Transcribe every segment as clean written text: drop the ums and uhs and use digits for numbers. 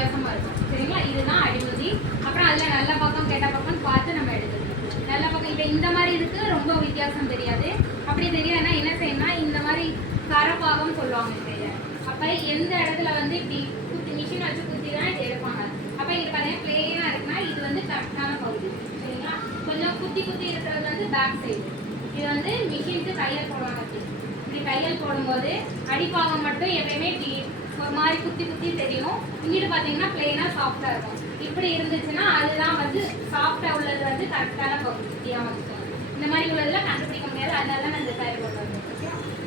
வித்தியாசமாக இருக்கும். சரிங்களா? இதுதான் அடிமுந்தி. அப்புறம் அதில் நல்ல பக்கம் கெட்ட பக்கம் பார்த்து நம்ம எடுத்துக்கணும். நல்ல பக்கம் இப்போ இந்த மாதிரி இருக்குது, ரொம்ப வித்தியாசம் தெரியாது. அப்படி தெரியாதுன்னா என்ன செய்யணும்னா இந்த மாதிரி கரப்பாகம் சொல்லுவாங்க இதை. அப்போ எந்த இடத்துல வந்து இப்படி குத்தி மிஷின் வச்சு குத்தி தான் இது எடுப்பாங்க. அப்போ இங்கே பார்த்தீங்கன்னா பிளெயினாக இருக்குன்னா இது வந்து கரெக்டான பகுதி. சரிங்களா? கொஞ்சம் குத்தி குத்தி இருக்கிறது வந்து பேக் சைடு. இது வந்து மிஷினுக்கு தையல் போடுவாங்க. இப்படி தையல் போடும்போது அடிப்பாகம் மட்டும் எப்பயுமே இப்படி ஒரு மாதிரி குத்தி குத்தி தெரியும். இங்கிட்டு பார்த்தீங்கன்னா பிளெயினாக சாஃப்டாக இருக்கும். இப்படி இருந்துச்சுன்னா அதுதான் வந்து சாஃப்டாக உள்ளது வந்து கரெக்டான பகுதியாக வந்துடும். இந்த மாதிரி உள்ளதெல்லாம் கண்டுபிடிக்க முடியாது. அதனால தான் நான் இந்த சாரி கொண்டு வந்தேன்.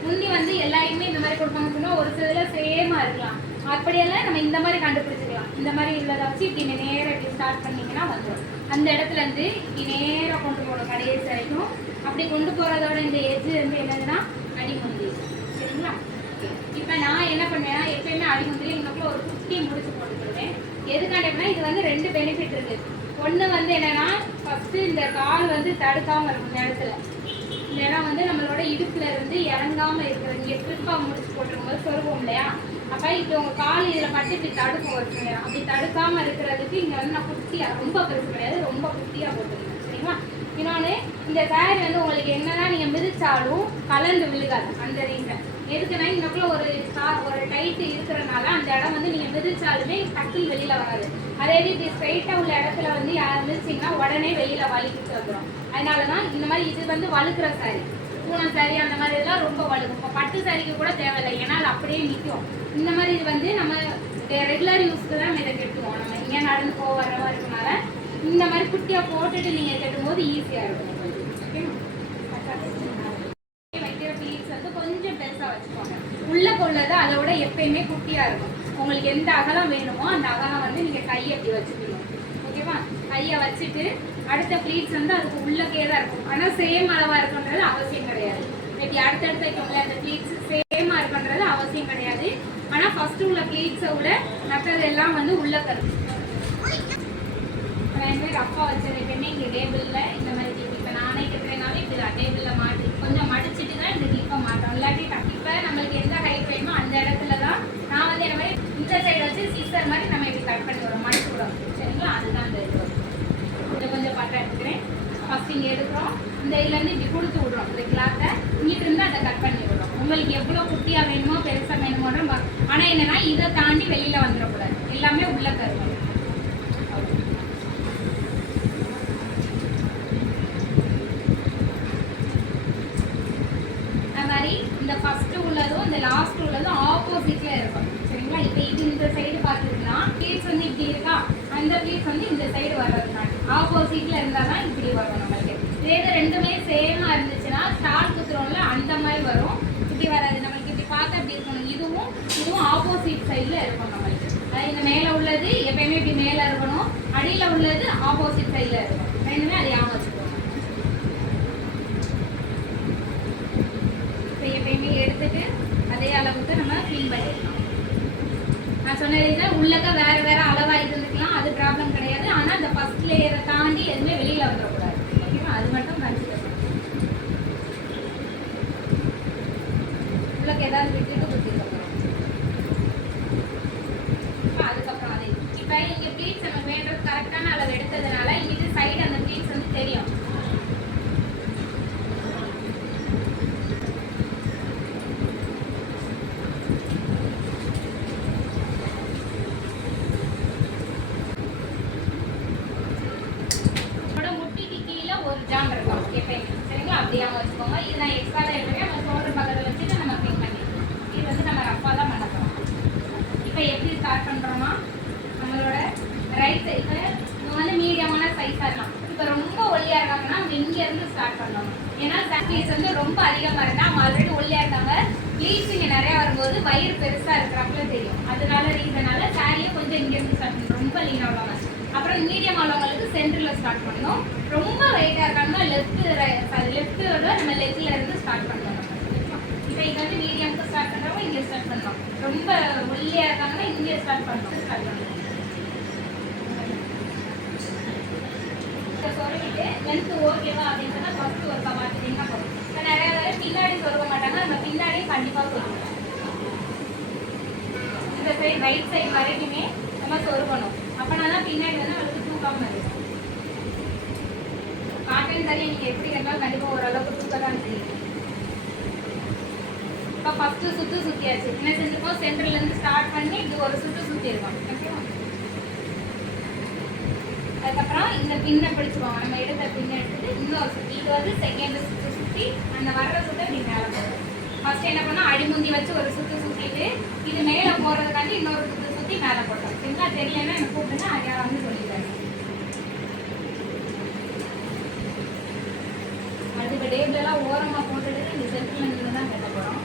முந்தி வந்து எல்லாருமே இந்த மாதிரி கொடுப்பாங்கன்னு சொன்னால் ஒரு சில சேமாக இருக்கலாம். அப்படியெல்லாம் நம்ம இந்த மாதிரி கண்டுபிடிச்சிக்கலாம். இந்த மாதிரி உள்ளதை வச்சு இப்படி நேராக இப்படி ஸ்டார்ட் பண்ணிங்கன்னா வந்துடும். அந்த இடத்துல இருந்து இப்படி நேராக கொண்டு போகணும் கடைசி வரைக்கும். அப்படி கொண்டு போகிறதோட இந்த எஜ்ஜு வந்து என்னதுன்னா அடிமுந்தி. சரிங்களா? இப்போ நான் என்ன பண்ணுவேன்னா எப்பயுமே அடிமுந்திரி எங்களுக்குள்ள ஒரு குட்டி முடிச்சு போட்டுக்கிடுவேன். எதுக்காண்டி அப்படின்னா இது வந்து 2 பெனிஃபிட் இருக்குது. ஒன்று வந்து என்னென்னா ஃபஸ்ட்டு இந்த கால் வந்து தடுக்காமல் இருக்கும். இந்த இடத்துல இந்த இடம் வந்து நம்மளோட இடுப்புல இருந்து இறங்காமல் இருக்கிறது. இங்கே ட்ரிப்பாக முடிச்சு போட்டுருக்கும்போது சொருவோம் இல்லையா? அப்போ இப்போ உங்கள் கால் இதில் பட்டு இப்படி தடுக்கும் ஒரு நேரம். அப்படி தடுக்காமல் இருக்கிறதுக்கு இங்கே வந்து நான் குட்டியாக, ரொம்ப பெருசு கிடையாது, ரொம்ப குட்டியாக போட்டுருக்கேன். சரிங்களா? இன்னொன்று இந்த சாரி வந்து உங்களுக்கு என்னதான் நீங்கள் மிதிச்சாலும் கலந்து விழுகாது. அந்த ரீசன் எதுக்குன்னா இங்கக்குள்ள ஒரு டைட்டு இருக்கிறனால அந்த இடம் வந்து நீங்கள் மிதிச்சாலுமே டக்குன்னு வெளியில் வராது. அதே இது ஸ்ட்ரைட்டாக உள்ள இடத்துல வந்து யார் மிதிச்சிங்கன்னா உடனே வெளியில் வலிக்கிட்டு வந்துடும். அதனால தான் இந்த மாதிரி இது வந்து வழுக்கிற சாரி, பூனம் சாரி அந்த மாதிரி எல்லாம் ரொம்ப வழுக்கும். இப்போ பட்டு சாரிக்கு கூட தேவையில்லை, ஏன்னா அது அப்படியே நிற்கும். இந்த மாதிரி இது வந்து நம்ம ரெகுலர் யூஸ்க்கு தான் இதை கெட்டுவோம். நம்ம இங்கே நடந்து போக வர மாதிரி இருக்கனால இந்த மாதிரி குட்டியாக போட்டுட்டு நீங்கள் கெட்டும் போது ஈஸியாக இருக்கும். வைக்கிற பீட்ஸ் வந்து கொஞ்சம் பெருசாக வச்சுக்கோங்க. உள்ள கொள்ளது அதோட எப்பயுமே குட்டியாக இருக்கும். உங்களுக்கு எந்த அகலம் வேணுமோ அந்த அகலம் வந்து நீங்கள் கையை அப்படி வச்சுக்கணும். ஓகேவா? கையை வச்சுட்டு அடுத்த ப்ளீட்ஸ் வந்து அதுக்கு உள்ளக்கே தான் இருக்கும். ஆனால் சேம் அளவாக இருக்குன்றது அவசியம் கிடையாது. இப்படி அடுத்தடுத்து வைக்கோங்களே அந்த ப்ளீட்ஸ் சேமாக இருக்குன்றது அவசியம் கிடையாது. ஆனால் ஃபஸ்ட்டு உள்ள ப்ளீட்ஸை விட மற்றது எல்லாம் வந்து உள்ளக்க இருக்கும். ரஃபாக வச்சது எப்பயுமே இங்கே டேபிளில் இந்த மாதிரி கிளிப். இப்போ நானே கட்டுறதுனால இப்படி தான் டேபிளில் மாட்டி கொஞ்சம் மடிச்சுட்டு தான் இந்த கிளிப்பை மாட்டோம். இல்லாட்டி இப்போ நம்மளுக்கு எந்த ஹைட் வேணுமோ அந்த இடத்துல தான் நான் வந்து என்ன மாதிரி இந்த சைடு வச்சு சீசர் மாதிரி நம்ம இப்படி கட் பண்ணி வரோம், மடிச்சு விடுவோம். சரிங்களா? அதுதான் இந்த இது வரும். இதை கொஞ்சம் பட்டை எடுத்துக்கிறேன். ஃபஸ்ட் இங்கே எடுக்கிறோம், இந்த இதுலேருந்து இப்படி கொடுத்து விடுறோம். இந்த கிளாத்தை இங்கிட்டு இருந்து அதை கட் பண்ணி விடுறோம். உங்களுக்கு எவ்வளோ குட்டியாக வேணுமோ பெருசாக வேணுமோன்னு. ஆனால் என்னென்னா இதை தாண்டி வெளியில் வந்துடக்கூடாது, எல்லாமே உள்ள கருவணும். இந்த ஃபர்ஸ்ட் உள்ளதும் இந்த லாஸ்ட் உள்ளதும் ஆப்போசிட்ல இருக்கும். சரிங்களா? இப்போ இது இந்த சைடு பார்த்துருக்குன்னா ப்ளீட்ஸ் வந்து இப்படி இருக்கா, அந்த ப்ளீட்ஸ் வந்து இந்த சைடு வர்றதுனால ஆப்போசிட்ல இருந்தால் தான் இப்படி வரும் நம்மளுக்கு. இதே இது ரெண்டுமே சேமா இருந்துச்சுன்னா ஸ்டார் குத்துறோம்ல அந்த மாதிரி வரும், இப்படி வராது. நம்மளுக்கு இப்படி பார்த்தா இப்படி இருக்கணும். இதுவும் ஆப்போசிட் சைடில் இருக்கும் நம்மளுக்கு. அது இந்த மேலே உள்ளது எப்பயுமே இப்படி மேலே இருக்கணும், அடியில் உள்ளது ஆப்போசிட் சைடில் இருக்கும். ரெண்டுமே அதை ஞாபகம் வச்சுக்கணும். எப்பயுமே எடுத்துட்டு அதே அளவுக்கு நம்ம க்ளீன் பண்ணிடலாம். நான் சொன்னது உள்ளக்க வேற வேற அளவா இருந்துக்கலாம், அது ப்ராப்ளம் கிடையாது. ஆனால் அந்த ஃபர்ஸ்ட் லேயரை தாண்டி எதுவுமே வெளியில வந்துடக்கூடாது. ஓகேவா? அது மட்டும் கன்சிடர் பண்ணணும். உள்ளக்க ஏதாவது விட்டுட்டு குத்திருக்கோம். அதுக்கப்புறம் அதே இப்போ இங்கே ப்ளீட்ஸ் நமக்கு வேண்டது கரெக்டான அளவு எடுத்ததுனால இது சைடு அந்த ப்ளீட்ஸ் வந்து தெரியும். சரிங்களா? அப்படியே வச்சுக்கோங்க. இது நான் எக்ஸ்ட்ரா தான் எடுக்கிறேன். நம்ம ஷோல்டர் பக்கத்தில் வச்சுட்டு நம்ம க்ளீன் பண்ணிடுவோம். இது வந்து நம்ம ரஃபாக தான் பண்ண போகிறோம். இப்போ எப்படி ஸ்டார்ட் பண்ணுறோம்னா நம்மளோட ரைட் சைடு இவங்க வந்து மீடியமான சைஸாக இருக்கலாம். இப்போ ரொம்ப ஒல்லியாக இருக்காங்கன்னா அவங்க இங்கேருந்து ஸ்டார்ட் பண்ணணும். ஏன்னா ப்ளீட்ஸ் வந்து ரொம்ப அதிகமாக இருந்தால் அவங்க ஆல்ரெடி ஒல்லியாக இருக்காங்க. ப்ளீட்ஸ் இங்கே நிறையா வரும்போது வயிறு பெருசாக இருக்கிறப்பல தெரியும். அதனால ரீசனால சாரியை கொஞ்சம் இங்கேருந்து ஸ்டார்ட் பண்ணணும். ரொம்ப லீனாக உள்ளவங்க, அப்புறம் மீடியம் உள்ளவங்களுக்கு சென்டரில் ஸ்டார்ட் பண்ணணும். ரொம்ப வெயிட்டாக இருக்காங்கன்னா லெஃப்ட்டோட நம்ம லெஃப்டில் இருந்து ஸ்டார்ட் பண்ணணும். இப்போ இது வந்து மீடியமுக்கு ஸ்டார்ட் பண்ணுறவங்க இங்கே ஸ்டார்ட் பண்ணணும். ரொம்ப ஒல்லியாக இருக்காங்கன்னா இங்கே ஸ்டார்ட் பண்ணணும். சொருகிட்டு லென்த்து ஓகேவா அப்படின்றத ஃபஸ்ட்டு ஒர்க்கா பார்த்துட்டிங்கன்னா போதும். இப்போ நிறையா பேர் பின்னாடி சொருக மாட்டாங்க, நம்ம பின்னாடியும் கண்டிப்பாக சொருகணும். இந்த சைடு ரைட் சைடு வரைக்குமே நம்ம நம்ம சொருகணும். அப்பனா தான் பின்னாடி வந்து நம்மளுக்கு தூக்காம இருக்கும். காட்டன் சாரி நீங்க எப்படி கட்டாலும் கண்டிப்பா ஓரளவுக்கு தூக்க தான் செய்யும். இப்போ ஃபர்ஸ்ட் சுத்து சுத்தியாச்சு. என்ன செஞ்சிருக்கோம், சென்டர்ல இருந்து ஸ்டார்ட் பண்ணி இப்படி ஒரு சுத்து சுத்தி இருக்கோம். ஓகேவா? அதுக்கப்புறம் இந்த பின்னை பிடிச்சுக்கோங்க. நம்ம எடுத்த பின்னை எடுத்துட்டு இன்னொரு சுத்தி, இது வந்து செகண்ட் சுத்து சுத்தி அந்த வர்ற சுத்தை இப்படி மேலே போடும். ஃபர்ஸ்ட் என்ன பண்ணோம், அடிமுந்தி வச்சு ஒரு சுத்து சுத்திட்டு இது மேலே போறதுக்காண்டி இன்னொரு சுத்து சுத்தி மேலே போட்டோம். சரிங்களா? தெரியலன்னா எனக்கு கூப்பிடுங்க, அடையாளம் வந்து சொல்லிடுறேன். அதுக்கு டேபிள் எல்லாம் ஓரமா போட்டுட்டு இந்த சென்டர்ல இருந்து தான் கட்ட போறோம்.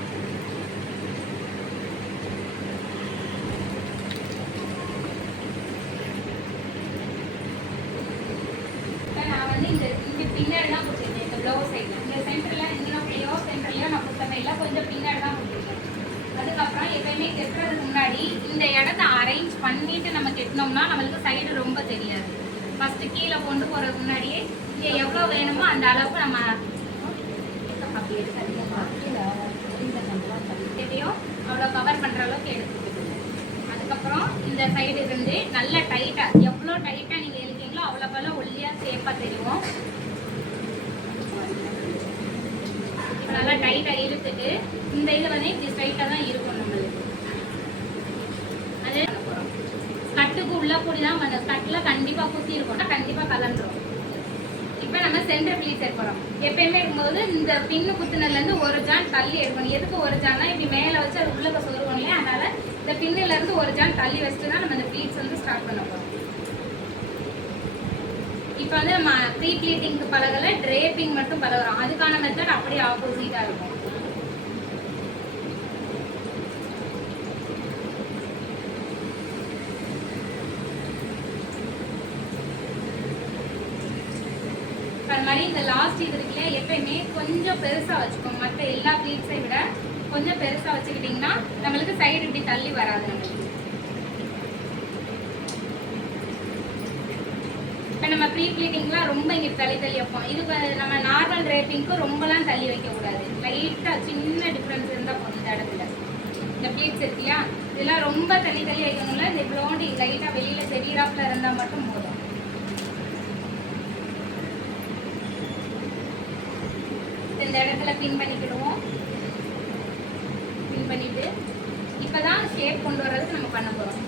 நான் வந்து இந்த பின்னாடி தான் கொடுத்துருக்கேன். இந்த ப்ளவுஸ் சைடில் இந்த சென்டரில் இன்னொரு சென்டர்லையோ நான் கொடுத்தமே இல்லை, கொஞ்சம் பின்னாடி தான் கொடுத்துருக்கேன். அதுக்கப்புறம் எப்பயுமே கெட்டுறதுக்கு முன்னாடி இந்த இடத்த அரேஞ்ச் பண்ணிட்டு நம்ம கெட்டினோம்னா நம்மளுக்கு சைடு ரொம்ப தெரியாது. ஃபஸ்ட்டு கீழே கொண்டு போகிறதுக்கு முன்னாடியே இங்கே எவ்வளோ வேணுமோ அந்த அளவுக்கு நம்ம அப்படி எதையோ அவ்வளோ கவர் பண்ணுற அளவுக்கு எடுத்துக்கிட்டு, அதுக்கப்புறம் இந்த சைடு இருந்து நல்ல டைட்டாக எவ்வளோ டைட்டாக நீங்கள் எழுதிங்களோ அவ்வளோக்கெல்லாம் ஒல்லியாக சேஃபாக தெரியும். இப்போ நல்லா டைட்டாக இழுத்துட்டு இந்த இது வந்து இப்படி ஸ்ட்ரைட்டாக தான் இருக்கும் நம்மளுக்கு. அதே பண்ண போகிறோம். கட்டுக்கு உள்ள கூடி தான் அந்த கட்டில் கண்டிப்பாக குத்தி இருக்கோம்னா கண்டிப்பாக கலந்துரும். இப்போ நம்ம சென்டர் ப்ளீட்ஸ் எடுக்கிறோம். எப்பயுமே இருக்கும்போது இந்த பின்னு குத்துனதுலேருந்து ஒரு ஜான் தள்ளி எடுக்கணும். எதுக்கு ஒரு ஜான்னா இப்படி மேலே வச்சு அது உள்ளே சொருவோம் இல்லையா, அதனால இந்த பின்னிலேருந்து ஒரு ஜான் தள்ளி வச்சுட்டு தான் நம்ம இந்த ப்ளீட்ஸ் வந்து ஸ்டார்ட் பண்ண போகிறோம். இப்போ வந்து நம்ம ப்ரீ ப்ளீட்டிங்க்கு பழகலை, ட்ரேப்பிங் மட்டும் பழகிறோம். அதுக்கான மெத்தட் அப்படியே ஆப்போசிட்டாக இருக்கும். அது மாதிரி இந்த லாஸ்ட் இது இருக்குல்ல, எப்பயுமே கொஞ்சம் பெருசாக வச்சுக்கோங்க. மற்ற எல்லா ப்ளீட்ஸை விட கொஞ்சம் பெருசாக வச்சுக்கிட்டிங்கன்னா நம்மளுக்கு சைடு இப்படி தள்ளி வராது. நம்மளுக்கு இப்போ நம்ம ப்ரீ ப்ளீட்டிங்லாம் ரொம்ப இங்கே தள்ளி தள்ளி வைப்போம். இது நம்ம நார்மல் ட்ரேப்பிங்க்கு ரொம்பலாம் தள்ளி வைக்கக்கூடாது. லைட்டாக சின்ன டிஃப்ரென்ஸ் இருந்தால் போதும். இந்த இடத்துல இந்த ப்ளீட்ஸ் இருக்கியா, இதெல்லாம் ரொம்ப தள்ளி தள்ளி வைக்கணும்ல. இந்த ப்ளோண்டி லைட்டாக வெளியில் தெரியிறாப்பில் இருந்தால் மட்டும் போதும். இந்த இடத்துல பின் பண்ணிக்கிடுவோம். பின் பண்ணிட்டு இப்போதான் ஷேப் கொண்டு வர்றதுக்கு நம்ம பண்ண போகிறோம்.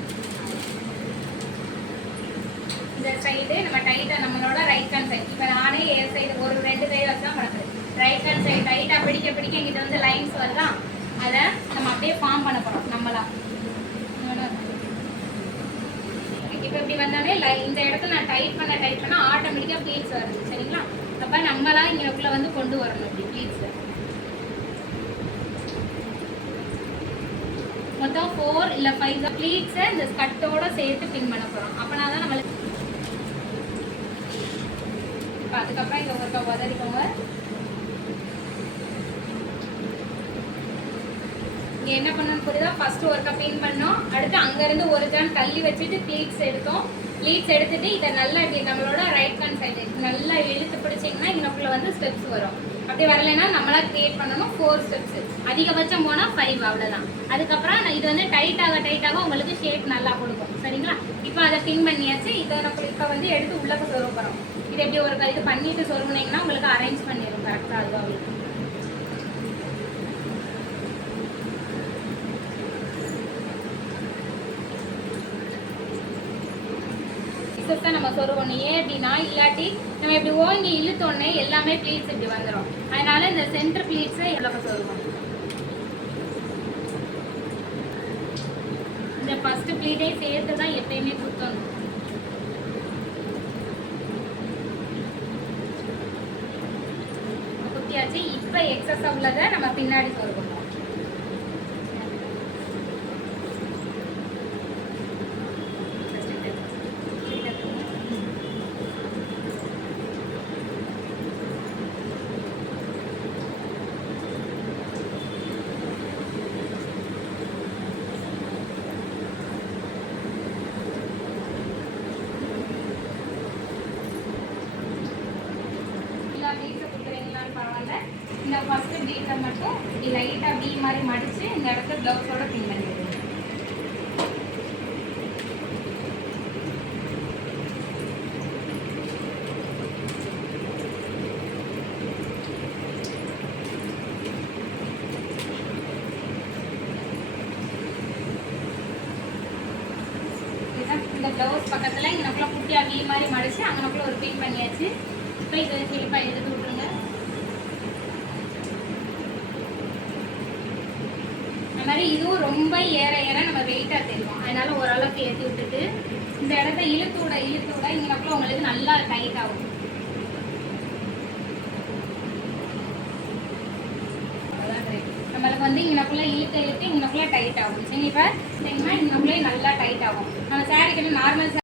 இந்த சைடு நம்ம டைட்டாக நம்மளோட ரைட் ஹேண்ட் சைடு, இப்போ நானே ஏ சைடு ஒரு 2 சைடு வச்சு தான் பண்ணுறது. ரைட் ஹேண்ட் சைடு டைட்டாக பிடிக்க பிடிக்க இங்கிட்ட வந்து லைன்ஸ் வரலாம். அதை நம்ம அப்படியே ஃபார்ம் பண்ண போகிறோம் நம்மளாம். இப்போ இப்படி வந்தாலே இந்த இடத்துல நான் டைட் பண்ண ஆட்டோமேட்டிக்காக ப்ளீட்ஸ் வருது. சரிங்களா? அப்போ நம்மளாம் இங்கேக்குள்ளே வந்து கொண்டு வரணும் இப்படி ப்ளீட்ஸை. மொத்தம் 4 இல்லை 5 ப்ளீட்ஸை இந்த ஸ்கட்டோட சேர்த்து பின் பண்ண போகிறோம். அப்போனா தான் நம்மளுக்கு. இப்போ அதுக்கப்புறம் இங்கே ஒருக்கா உதறிக்கோங்க. இங்கே என்ன பண்ணணும்னு புரியுதா? ஃபஸ்ட்டு ஒருக்கா பின் பண்ணோம். அடுத்து அங்கேருந்து ஒரு ஜான் தள்ளி வச்சுட்டு ப்ளீட்ஸ் எடுத்தோம். ப்ளீட்ஸ் எடுத்துட்டு இதை நல்லா இப்படி நம்மளோட ரைட் ஹேண்ட் சைடு நல்லா இழுத்து பிடிச்சிங்கன்னா இங்கக்குள்ள வந்து ஸ்டெப்ஸ் வரும். அப்படி வரலைன்னா நம்மளா கிரியேட் பண்ணணும் 4 ஸ்டெப்ஸ். அதிகபட்சம் போனால் 5, அவ்வளோதான். அதுக்கப்புறம் இது வந்து டைட்டாக உங்களுக்கு ஷேப் நல்லா கொடுக்கும். சரிங்களா? இப்போ அதை பின் பண்ணியாச்சு. இதை நம்ம இப்போ வந்து எடுத்து உள்ளே சொருக போகிறோம். இது எப்படி ஒரு இது பண்ணிட்டு சொருகுனீங்கன்னா உங்களுக்கு அரேஞ்ச் பண்ணிடும் கரெக்டாக. அதுவும் அவங்களுக்கு நம்ம சொருகணும். ஏன் அப்படின்னா இல்லாட்டி நம்ம இப்படி ஓங்கி இழுத்தோடனே எல்லாமே ப்ளீட்ஸ் இப்படி வந்துடும். அதனால இந்த சென்டர் ப்ளீட்ஸை எவ்வளோ சொருகணும். இந்த ஃபர்ஸ்ட் ப்ளீட்டை சேர்த்து தான் எப்பயுமே குத்தணும். குத்தியாச்சு. இப்போ எக்ஸஸ் உள்ளதை நம்ம பின்னாடி சொருகணும். இந்த ஃபர்ஸ்ட் பீட்டை மட்டும் இப்படி லைட்டாக இந்த ப்ளவுஸ் பக்கத்தில் இங்கனக்குள்ள குட்டியாக வீ மாதிரி மடித்து அங்கனக்குள்ள ஒரு பின் பண்ணியாச்சு. இப்போ இதை ஷேப்பாக எடுத்து விட்ருங்க. அந்த மாதிரி இதுவும் ரொம்ப ஏற ஏற நம்ம வெயிட்டாக தெரியும். அதனால ஓரளவுக்கு ஏற்றி விட்டுட்டு இந்த இடத்த இழுத்து விட இங்கனக்குள்ள உங்களுக்கு நல்லா டைட் ஆகும். நம்மளுக்கு வந்து இங்கனக்குள்ள இழுத்து இங்கனக்குள்ள டைட் ஆகும். சரி, இப்போ இங்கனக்குள்ளே நல்லா டைட் ஆகும். நம்ம சாரிக்கு நார்மல்